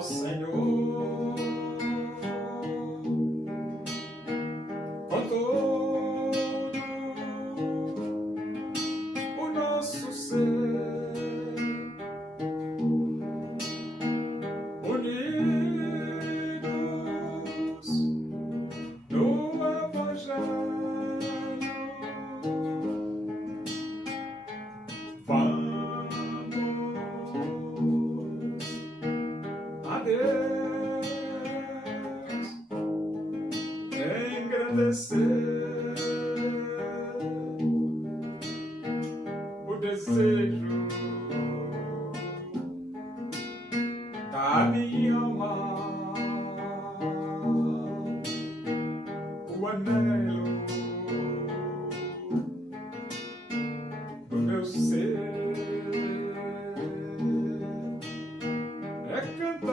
ao Senhor com todo o nosso ser, unidos no Evangelho. Vamos a Deus engrandecer o desejo da minha alma, o anelo do meu ser é cantar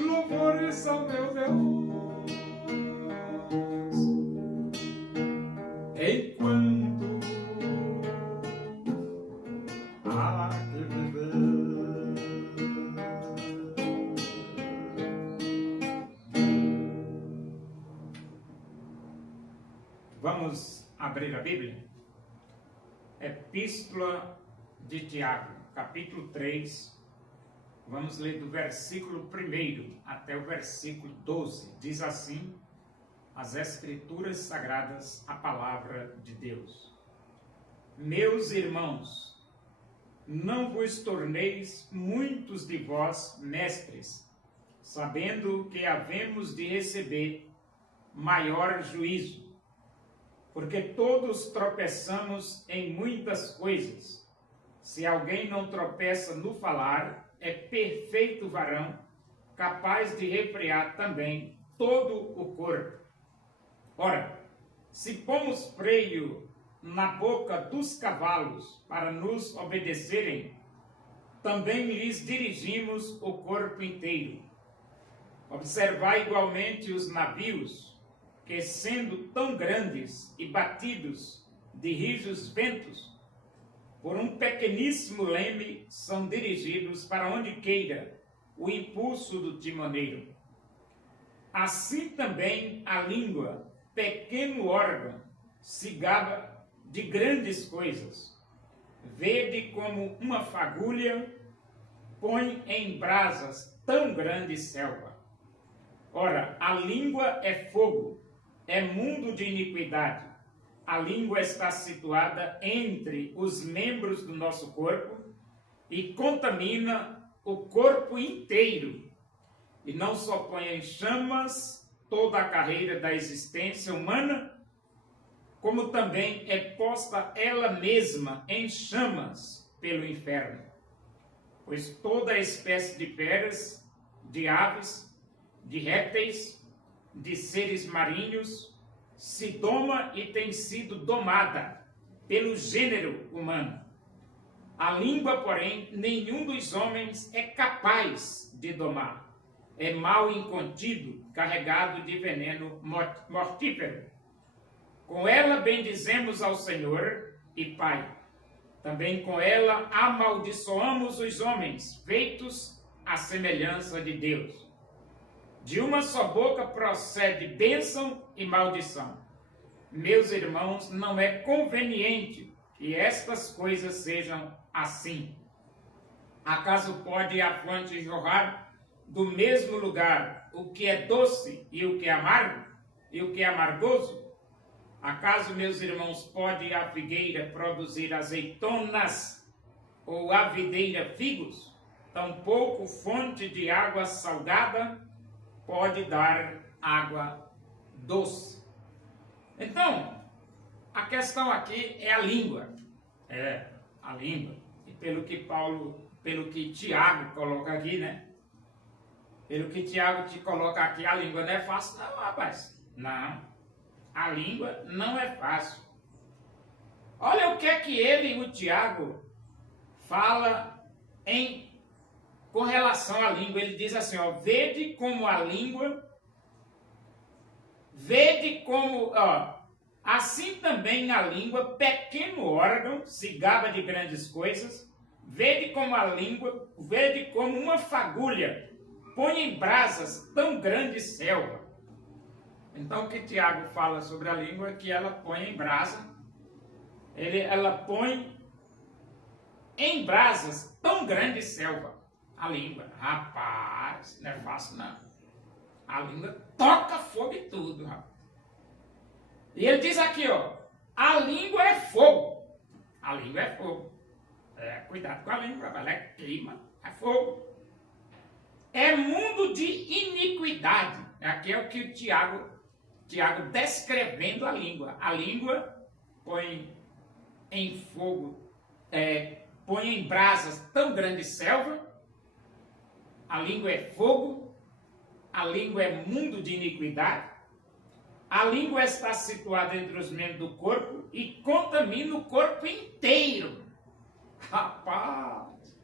louvores ao meu Deus, enquanto há que viver. Vamos abrir a Bíblia? Epístola de Tiago, capítulo 3, vamos ler do versículo 1 até o versículo 12. Diz assim as Escrituras Sagradas, a palavra de Deus. Meus irmãos, não vos torneis muitos de vós mestres, sabendo que havemos de receber maior juízo. Porque todos tropeçamos em muitas coisas. Se alguém não tropeça no falar, é perfeito varão, capaz de refrear também todo o corpo. Ora, se pomos freio na boca dos cavalos para nos obedecerem, também lhes dirigimos o corpo inteiro. Observai igualmente os navios, que sendo tão grandes e batidos de rijos ventos, por um pequeníssimo leme são dirigidos para onde queira o impulso do timoneiro. Assim também a língua, pequeno órgão, se gaba de grandes coisas. Vede como uma fagulha põe em brasas tão grande selva. Ora, a língua é fogo, é mundo de iniquidade. A língua está situada entre os membros do nosso corpo e contamina o corpo inteiro. E não só põe em chamas toda a carreira da existência humana, como também é posta ela mesma em chamas pelo inferno. Pois toda espécie de feras, de aves, de répteis, de seres marinhos, se doma e tem sido domada pelo gênero humano. A língua, porém, nenhum dos homens é capaz de domar. É mal incontido, carregado de veneno mortífero. Com ela bendizemos ao Senhor e Pai. Também com ela amaldiçoamos os homens, feitos à semelhança de Deus. De uma só boca procede bênção e maldição. Meus irmãos, não é conveniente que estas coisas sejam assim. Acaso pode a fonte jorrar do mesmo lugar o que é doce e o que é amargo e o que é amargoso? Acaso, meus irmãos, pode a figueira produzir azeitonas ou a videira figos? Tampouco fonte de água salgada pode dar água doce. Então, a questão aqui é a língua. É, a língua. E pelo que Tiago coloca aqui, né? Pelo que Tiago te coloca aqui, a língua não é fácil, não, rapaz. Não. A língua não é fácil. Olha o que é que ele, o Tiago, fala com relação à língua. Ele diz assim, ó, vede como a língua, assim também a língua, pequeno órgão, se gaba de grandes coisas, vede como uma fagulha, põe em brasas tão grande selva. Então o que Tiago fala sobre a língua é que ela põe em brasa, ela põe em brasas tão grande selva. A língua, rapaz, não é fácil não. A língua toca fogo e tudo, rapaz. E ele diz aqui, ó, a língua é fogo. A língua é fogo. Cuidado com a língua, ela queima, é fogo. É mundo de iniquidade. Aqui é o que o Tiago descrevendo a língua. A língua põe em fogo, põe em brasas tão grande selva. A língua é fogo. A língua é mundo de iniquidade. A língua está situada entre os membros do corpo e contamina o corpo inteiro. Rapaz!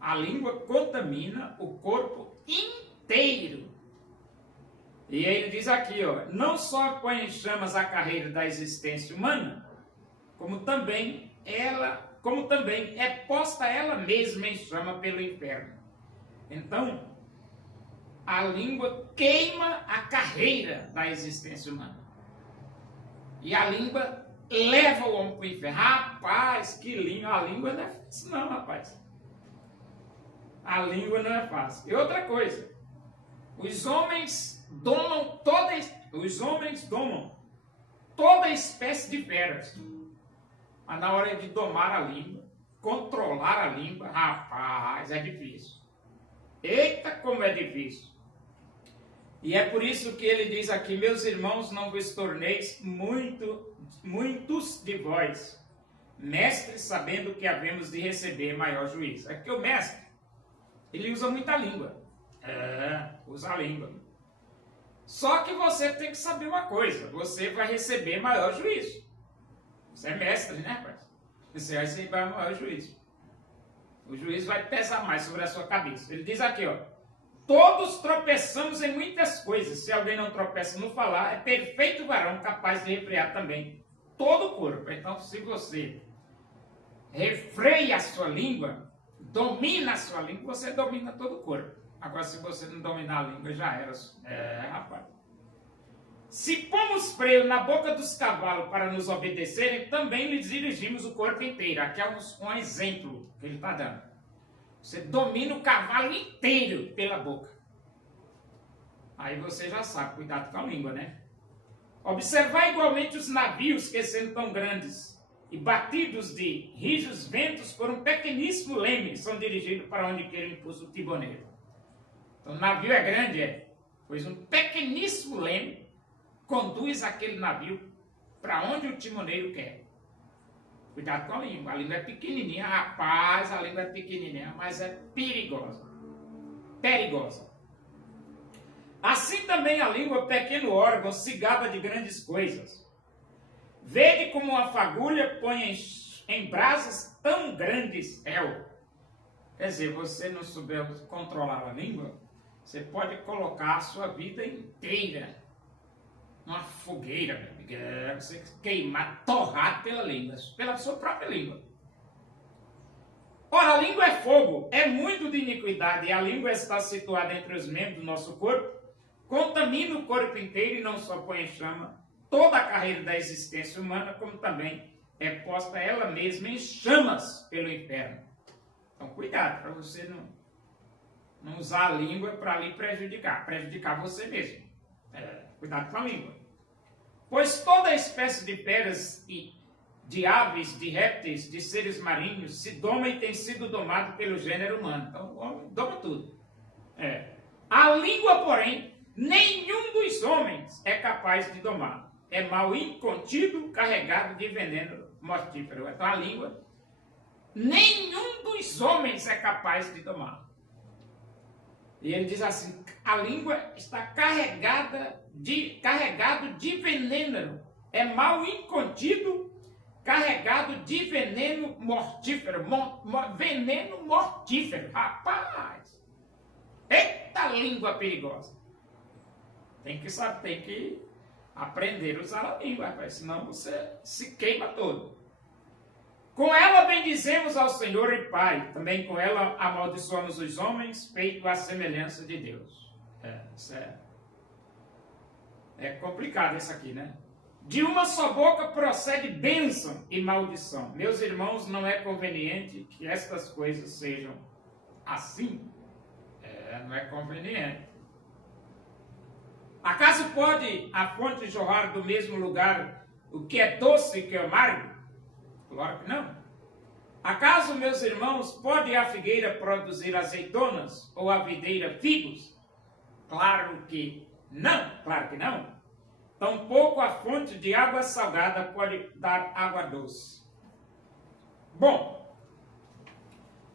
A língua contamina o corpo inteiro. E ele diz aqui, ó, não só põe em chamas a carreira da existência humana, como também é posta ela mesma em chama pelo inferno. Então, a língua queima a carreira da existência humana. E a língua leva o homem para o inferno. Rapaz, que língua! A língua não é fácil não, rapaz. A língua não é fácil. E outra coisa, os homens domam toda espécie de feras. Mas na hora de domar a língua, controlar a língua, rapaz, é difícil. Eita, como é difícil. E é por isso que ele diz aqui, meus irmãos, não vos torneis muitos de vós, mestres, sabendo que havemos de receber maior juízo. É que o mestre, ele usa muita língua. Usa a língua. Só que você tem que saber uma coisa, você vai receber maior juízo. Você é mestre, né, rapaz? Você vai receber maior juízo. O juízo vai pesar mais sobre a sua cabeça. Ele diz aqui, ó, todos tropeçamos em muitas coisas. Se alguém não tropeça no falar, é perfeito varão, capaz de refrear também todo o corpo. Então, se você refreia a sua língua, domina a sua língua, você domina todo o corpo. Agora, se você não dominar a língua, já era. Rapaz. Se pomos freio na boca dos cavalos para nos obedecerem, também lhes dirigimos o corpo inteiro. Aqui é um exemplo que ele está dando. Você domina o cavalo inteiro pela boca. Aí você já sabe, cuidado com a língua, né? Observar igualmente os navios que, sendo tão grandes e batidos de rijos ventos por um pequeníssimo leme, são dirigidos para onde quer o impulso do timoneiro. Então o navio é grande, pois um pequeníssimo leme conduz aquele navio para onde o timoneiro quer. Cuidado com a língua é pequenininha, rapaz, a língua é pequenininha, mas é perigosa. Perigosa. Assim também a língua, pequeno órgão, se gaba de grandes coisas. Vede como uma fagulha põe em brasas tão grandes réu. Quer dizer, você não souber controlar a língua, você pode colocar a sua vida inteira numa fogueira, meu amigo. Você queimar, torrar pela língua, pela sua própria língua. Ora, a língua é fogo, é muito de iniquidade, e a língua está situada entre os membros do nosso corpo, contamina o corpo inteiro e não só põe em chama toda a carreira da existência humana, como também é posta ela mesma em chamas pelo inferno. Então, cuidado, para você não usar a língua para lhe prejudicar você mesmo. Cuidado com a língua. Pois toda espécie de feras e de aves, de répteis, de seres marinhos se doma e tem sido domado pelo gênero humano. Então, o homem doma tudo. A língua, porém, nenhum dos homens é capaz de domar. É mal incontido, carregado de veneno mortífero. Então, a língua, nenhum dos homens é capaz de domar. E ele diz assim, a língua está carregado de veneno. É mal incontido, carregado de veneno mortífero. Veneno mortífero. Rapaz! Eita língua perigosa! Tem que saber, tem que aprender a usar a língua, rapaz, senão você se queima todo. Com ela bendizemos ao Senhor e Pai, também com ela amaldiçoamos os homens, feito à semelhança de Deus. Isso é complicado isso aqui, né? De uma só boca procede bênção e maldição. Meus irmãos, não é conveniente que estas coisas sejam assim. Não é conveniente. Acaso pode a fonte jorrar do mesmo lugar o que é doce e que é amargo? Claro que não. Acaso, meus irmãos, pode a figueira produzir azeitonas ou a videira figos? Claro que não. Claro que não. Tampouco a fonte de água salgada pode dar água doce. Bom,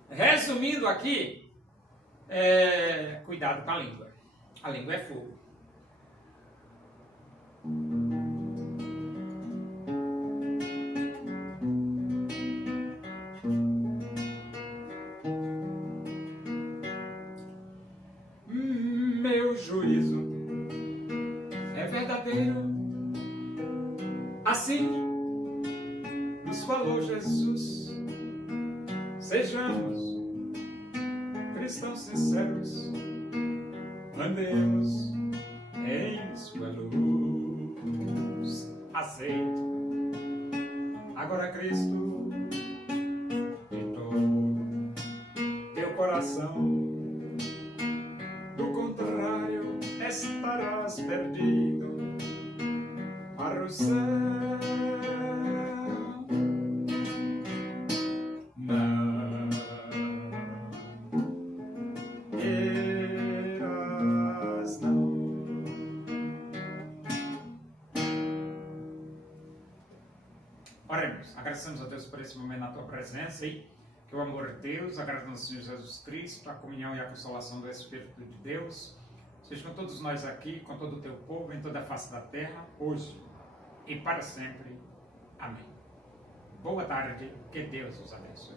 resumindo aqui, cuidado com a língua. A língua é fogo. Meu juízo é verdadeiro. Assim nos falou Jesus. Sejamos cristãos sinceros, andemos em sua luz. Aceito agora Cristo em todo teu coração. Do contrário, estarás perdido para o céu. Não irás, não. Oremos. Agradecemos a Deus por esse momento na tua presença e que o amor de Deus, a graça do Senhor Jesus Cristo, a comunhão e a consolação do Espírito de Deus, seja com todos nós aqui, com todo o teu povo, em toda a face da terra, hoje e para sempre. Amém. Boa tarde, que Deus os abençoe.